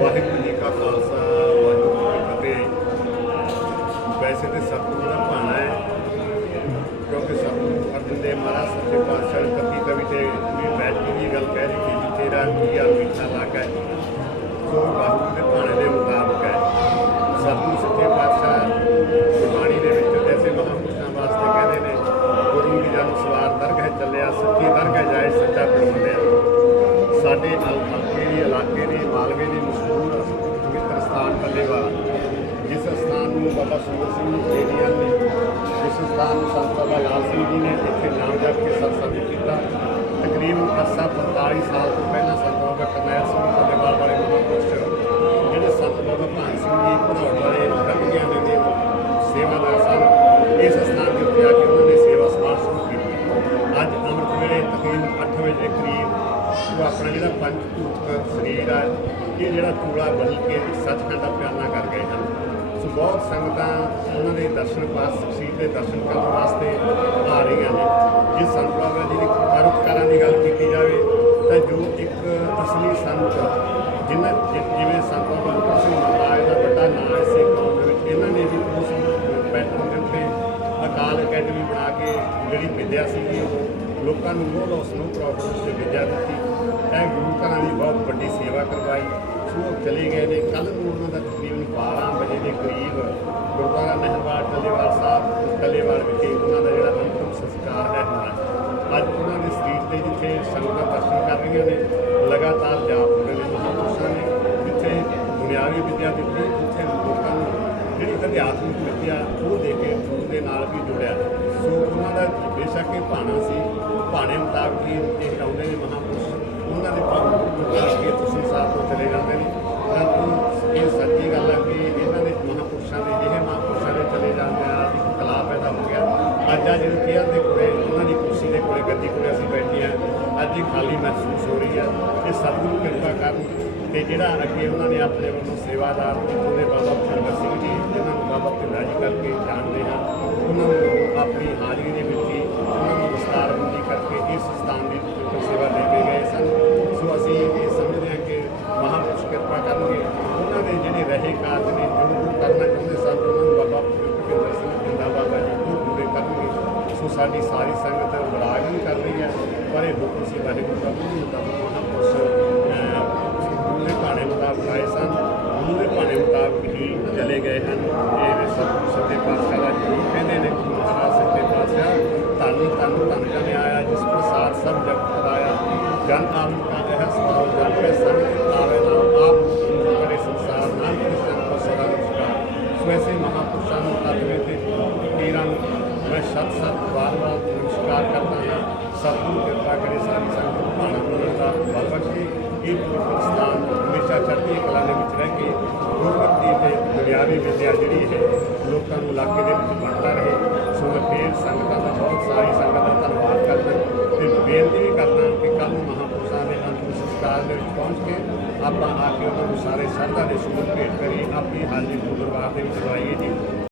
ਵਾਹਿਗੁਰੂ ਜੀ ਕਾ ਖਾਲਸਾ, ਵਾਹਿਗੁਰੂ ਜੀ ਕੀ ਫਤਿਹ। ਵੈਸੇ ਤੇ ਸਤਿਗੁਰੂ ਦਾ ਭਾਣਾ ਹੈ, ਕਿਉਂਕਿ ਸਤਿਗੁਰੂ ਅਰਜਨ ਦੇ ਮਹਾਰਾਜ ਸੱਚੇ ਪਾਤਸ਼ਾਹ ਨੇ ਕਵੀ ਤੇ ਵੀ ਬੈਠ ਕੇ ਇਹ ਗੱਲ ਕਹਿ ਰਹੀ ਕਿ ਤੇਰਾ ਕੀ ਆ ਮਿੱਠਾ ਲੱਗਾ ਹੈ ਸੋ ਵਾਹਿਗੁਰੂ ਦੇ ਭਾਣੇ ਦੇ ਮੁਤਾਬਕ ਹੈ, ਸਤਿਗੁਰੂ ਸੱਚੇ ਪਾਤਸ਼ਾਹ ਗੁਰਬਾਣੀ ਦੇ ਵਿੱਚ ਐਸੇ ਮਹਾਂਪੁਰਸ਼ਾਂ ਵਾਸਤੇ ਕਹਿੰਦੇ ਨੇ, ਗੁਰੂ ਦੀ ਜਨ ਸਵਾਰ ਦਰਗਹਿ ਚੱਲਿਆ, ਸੱਚੀ ਦਰਗਹਿ ਜਾਏ ਸੱਚਾ ਪਰਮੰਦਿਆ ਸਾਡੇ ਹਲ- ਹਲਕੇ ਦੀ, ਇਲਾਕੇ ਦੀ, ਮਾਲਵੇ ਦੀ ਮਸ਼ਹੂਰ ਪਵਿੱਤਰ ਸਥਾਨ ਪੱਲੇਵਾਲ। ਜਿਸ ਸਥਾਨ ਨੂੰ ਬਾਬਾ ਸੁੰਦਰ ਸਿੰਘ ਜੀ ਨੇ। ਜਿਸ ਸਥਾਨ ਨੂੰ ਸੰਤ ਬਾਬਾ ਲਾਲ ਸਿੰਘ ਜੀ ਨੇ ਇੱਥੇ ਨਾਮ ਜਪ ਕੇ ਸਤਸੰਗ ਕੀਤਾ। ਤਕਰੀਬਨ ਅਰਸਾ 45 ਸਾਲ ਤੋਂ ਪਹਿਲਾਂ ਆਪਣਾ ਜਿਹੜਾ ਪੰਜ ਭੂਤ ਸਰੀਰ ਆ, ਇਹ ਜਿਹੜਾ ਚੂੜਾ ਬਣੀ ਕੇ ਸੱਚਖੰਡ ਦਾ ਪਿਆਨਾ ਕਰ ਗਏ ਹਨ। ਸੋ ਬਹੁਤ ਸੰਗਤਾਂ ਉਹਨਾਂ ਦੇ ਦਰਸ਼ਨ ਪਾਸ ਤਸਵੀਰ ਦੇ ਦਰਸ਼ਨ ਕਰਨ ਵਾਸਤੇ ਆ ਰਹੀਆਂ ਨੇ। ਜੇ ਸੰਤ ਬਾਬਾ ਜੀ ਦੀ ਪਰਉਪਕਾਰਾਂ ਦੀ ਗੱਲ ਕੀਤੀ ਜਾਵੇ, ਤਾਂ ਜੋ ਇੱਕ ਅਸਲੀ ਸੰਤ ਜਿਨ੍ਹਾਂ ਜਿਵੇਂ ਸੰਤ ਬਾਬਾ ਬੁੱਢਾ ਸਿੰਘ ਮਹਾਰਾਜ ਦਾ ਵੱਡਾ ਨਾਮ ਹੈ ਸਿੱਖ ਕੌਮ ਦੇ ਵਿੱਚ, ਇਹਨਾਂ ਨੇ ਵੀ ਉਸ ਪੈਟਰਨ ਦੇ ਉੱਤੇ ਅਕਾਲ ਅਕੈਡਮੀ ਬਣਾ ਕੇ ਜਿਹੜੀ ਵਿਦਿਆ ਸੀ, ਉਹ ਲੋਕਾਂ ਨੂੰ ਨੋ ਲੋਸ ਨੋ ਪ੍ਰੋਬਲਮ ਤੇ ਵਿਦਿਆ ਦਿੱਤੀ ਇਹ ਗੁਰੂ ਘਰਾਂ ਦੀ ਬਹੁਤ ਵੱਡੀ ਸੇਵਾ ਕਰਵਾਈ ਸੋ ਉਹ ਚਲੇ ਗਏ ਨੇ। ਕੱਲ ਨੂੰ ਉਹਨਾਂ ਦਾ ਤਕਰੀਬਨ 12 ਵਜੇ ਦੇ ਕਰੀਬ ਗੁਰਦੁਆਰਾ ਮਹਿਰਵਾਲ ਟੱਲੇਵਾਲ ਸਾਹਿਬ ਟੱਲੇਵਾਲ ਵਿਖੇ ਉਹਨਾਂ ਦਾ ਜਿਹੜਾ ਅੰਤਿਮ ਸੰਸਕਾਰ ਹੈ। ਹੋਣਾ ਅੱਜ ਉਹਨਾਂ ਦੇ ਸਰੀਰ ਤੇ ਜਿੱਥੇ ਸੰਗਤਾਂ ਦਰਸ਼ਨ ਕਰ ਰਹੀਆਂ ਨੇ, ਲਗਾਤਾਰ ਜਾਪ ਹੋ ਰਹੇ ਨੇ ਮਹਾਂਪੁਰਸ਼ਾਂ ਨੇ ਜਿੱਥੇ ਦੁਨਿਆਵੀ ਵਿਦਿਆ ਦਿੱਤੀ ਉੱਥੇ ਲੋਕਾਂ ਨੂੰ ਜਿਹੜੀ ਅਧਿਆਤਮਿਕ ਵਿਦਿਆ, ਉਹ ਦੇ ਕੇ ਗੁਰੂ ਦੇ ਨਾਲ ਵੀ ਜੁੜਿਆ। ਸੋ ਉਹਨਾਂ ਦਾ ਬੇਸ਼ੱਕ ਇਹ ਭਾਣਾ ਸੀ। ਭਾਣੇ ਮੁਤਾਬਕ ਇਹ ਆਉਂਦੇ ਨੇ ਮਹਾਂਪੁਰਸ਼, ਉਹਨਾਂ ਦੇ ਭਾਵ ਮੁਤਾਬਕ ਹੀ ਚਲੇ ਜਾਂਦੇ ਨੇ। ਪਰੰਤੂ ਇਹ ਸੱਚੀ ਗੱਲ ਹੈ ਕਿ ਇਹਨਾਂ ਦੇ ਮਹਾਂਪੁਰਸ਼ਾਂ ਦੇ ਜਿਹੇ ਮਹਾਂਪੁਰਸ਼ਾਂ ਦੇ ਚਲੇ ਜਾਂਦੇ ਆ ਇੱਕ ਕਲਾ ਪੈਦਾ ਹੋ ਗਿਆ। ਅੱਜ ਆ ਜਿਹੜੇ ਕੇਅਰ ਦੇ ਕੋਲੇ, ਉਹਨਾਂ ਦੀ ਕੁਰਸੀ ਦੇ ਕੋਲੇ ਗੱਦੀ ਕੋਲੇ ਅਸੀਂ ਬੈਠੇ ਆ ਅੱਜ ਇਹ ਖਾਲੀ ਮਹਿਸੂਸ ਹੋ ਰਹੀ ਹੈ ਇਹ ਸਤਿਗੁਰੂ ਕਿਰਪਾ ਕਰਨ ਤੇ ਜਿਹੜਾ ਅੱਗੇ ਉਹਨਾਂ ਨੇ ਆਪਣੇ ਵੱਲੋਂ ਸੇਵਾਦਾਰ ਉਹਦੇ ਬਾਬਾ ਭਗਤ ਸਿੰਘ ਜੀ ਜਿਹਨਾਂ ਨੂੰ ਬਾਬਾ ਭਿੰਦਾ ਜੀ ਕਰਕੇ ਜਾਣਦੇ ਹਾਂ, ਉਹਨਾਂ ਨੂੰ ਆਪਣੀ ਹਾਜ਼ਰੀ ਦੇ ਵਿੱਚ ਹੀ ਉਹਨਾਂ ਨੂੰ ਵਿਸਤਾਰਬੰਦੀ ਕਰਕੇ ਇਸ ਸਥਾਨ ਦੀ ਉੱਤੇ ਸੇਵਾ ਦੇ ਕੇ ਗਏ ਸਨ ਸੋ ਅਸੀਂ ਇਹ ਸਮਝਦੇ ਹਾਂ ਕਿ ਮਹਾਂਪੁਰਸ਼ ਕਿਰਪਾ ਕਰਨਗੇ ਉਹਨਾਂ ਦੇ ਜਿਹੜੇ ਰਹੇ ਕਾਰਜ ਨੇ ਜੋ ਉਹ ਕਰਨਾ ਚਾਹੁੰਦੇ ਸਨ ਉਹਨਾਂ ਨੂੰ ਬਾਬਾ ਭਿੰਦਰ ਸਿੰਘ ਭਿੰਦਾ ਬਾਬਾ ਜੀ ਉਹ ਪੂਰੇ ਕਰਨਗੇ ਸੋ ਸਾਡੀ ਸਾਰੀ ਸੰਗਤ ਬਰਾਗ ਨਹੀਂ ਕਰ ਰਹੀ ਹੈ, ਪਰ ਇਹ ਹੁਕਮ ਸੀ ਵਾਹਿਗੁਰੂ ਦਾ ਉਹ ਮੁਤਾਬਕ ਮਹਾਂਪੁਰਸ਼ ਗੁਰੂ ਦੇ ਭਾਣੇ ਮੁਤਾਬਕ ਆਏ ਸਨ ਗੁਰੂ ਦੇ ਭਾਣੇ ਮੁਤਾਬਕ ਹੀ ਚਲੇ ਗਏ ਹਨ। ਇਹ ਸਤਿਗੁਰੂ ਸੱਚੇ ਪਾਤਸ਼ਾਹ ਦਾ ਜੀ ਕਹਿੰਦੇ ਨੇ, ਗੁਰੂ ਮਹਾਰਾਜ ਸੱਚੇ ਪਾਤਸ਼ਾਹ, ਧੰਨ ਧੰਨ ਧੰਨ ਜਨ ਆਇਆ, ਜਿਸ ਪ੍ਰਸਾਦ ਸਭ ਜਗ ਕਰਾਇਆ ਜਨ ਨਾਮ ਕਾ ਇਹ ਸਤਾਉ ਜਨ ਕੇ ਸੰਗ ਆਵੇ ਨਾਮ ਆਪ ਕਰੇ ਸੰਸਾਰ ਨਾਨਕ ਕ੍ਰਿਸ਼ਨ ਕੋ ਸਦਾ ਨਮਸਕਾਰ ਸੋ ਐਸੇ ਮੈਂ ਸਤ ਵਾਰ ਵਾਰ ਨਮਸਕਾਰ ਕਰਦਾ ਹਾਂ। ਸਤਿਗੁਰੂ ਕਿਰਪਾ ਕਰੇ ਸਾਰੀ ਸੰਗਤ ਨੂੰ ਭਾਣਾ ਬੋਲਣ ਦਾ। ਬਲ ਬਖਸ਼ੇ ਇਹ ਪਵਿੱਤਰ ਸਥਾਨ ਹਮੇਸ਼ਾ ਚੜ੍ਹਦੀ ਕਲਾ ਦੇ ਵਿੱਚ ਰਹਿ ਕੇ ਗੁਰਮਤਿ ਤੇ ਦੁਨਿਆਵੀ ਵਿਦਿਆ ਜਿਹੜੀ ਹੈ, ਲੋਕਾਂ ਨੂੰ ਇਲਾਕੇ ਦੇ ਵਿੱਚ ਵੰਡਦਾ ਰਹੇ। ਸੋ ਮੈਂ ਫੇਰ ਸੰਗਤਾਂ ਦਾ ਬਹੁਤ ਸਾਰੀ ਸੰਗਤ ਦਾ ਧੰਨਵਾਦ ਕਰਦਾ ਤੇ ਬੇਨਤੀ ਵੀ ਕਰਦਾ ਕਿ ਕੱਲ੍ਹ ਨੂੰ ਮਹਾਂਪੁਰਸ਼ਾਂ ਦੇ ਅੰਤਿਮ ਸੰਸਕਾਰ ਦੇ ਵਿੱਚ ਪਹੁੰਚ ਕੇ ਆਪਾਂ ਆ ਕੇ ਉਹਨਾਂ ਨੂੰ ਸਾਰੇ ਸ਼ਰਧਾ ਦੇ ਸੂਰਜ ਭੇਟ ਕਰੀਏ, ਆਪਣੀ ਹਾਜ਼ਰੀ ਗੁਰੂ ਦਰਬਾਰ ਦੇ ਵਿੱਚ ਲਵਾਈਏ ਜੀ।